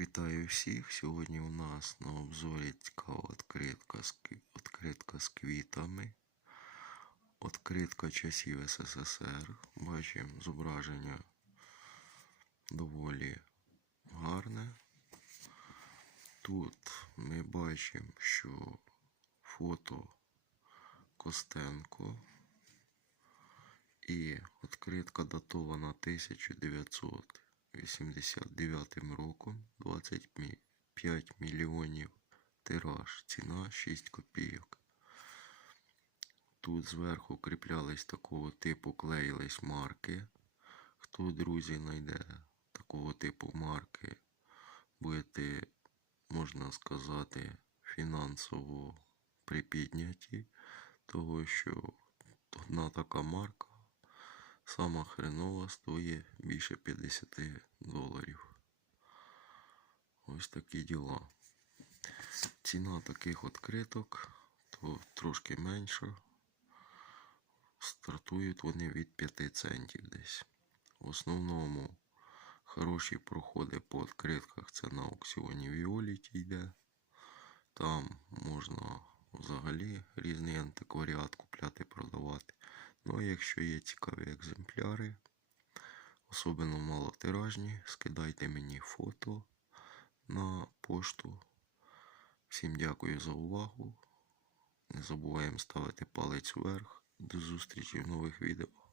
Вітаю всіх! Сьогодні у нас на обзорі цікава відкритка з, відкритка з квітами. Відкритка часів СССР. Бачимо зображення доволі гарне. Тут ми бачимо, що фото Костенко і відкритка датована 1989 роком 25 мільйонів тираж, ціна 6 копійок. Тут зверху кріплялись такого типу, клеїлись марки. Хто, друзі, знайде такого типу марки, будете, можна сказати, фінансово припідняті, того що одна така марка сама хренова стоїть більше 50 доларів. Ось такі діла. Ціна таких відкриток то трошки менша. Стартують вони від 5 центів десь. В основному хороші проходи по відкритках це на аукціоні Віоліті йде. Там можна взагалі різний антикваріат купляти, продавати. Ну а якщо є цікаві екземпляри, особливо малотиражні, скидайте мені фото на пошту. Всім дякую за увагу. Не забуваємо ставити палець вверх. До зустрічі в нових відео.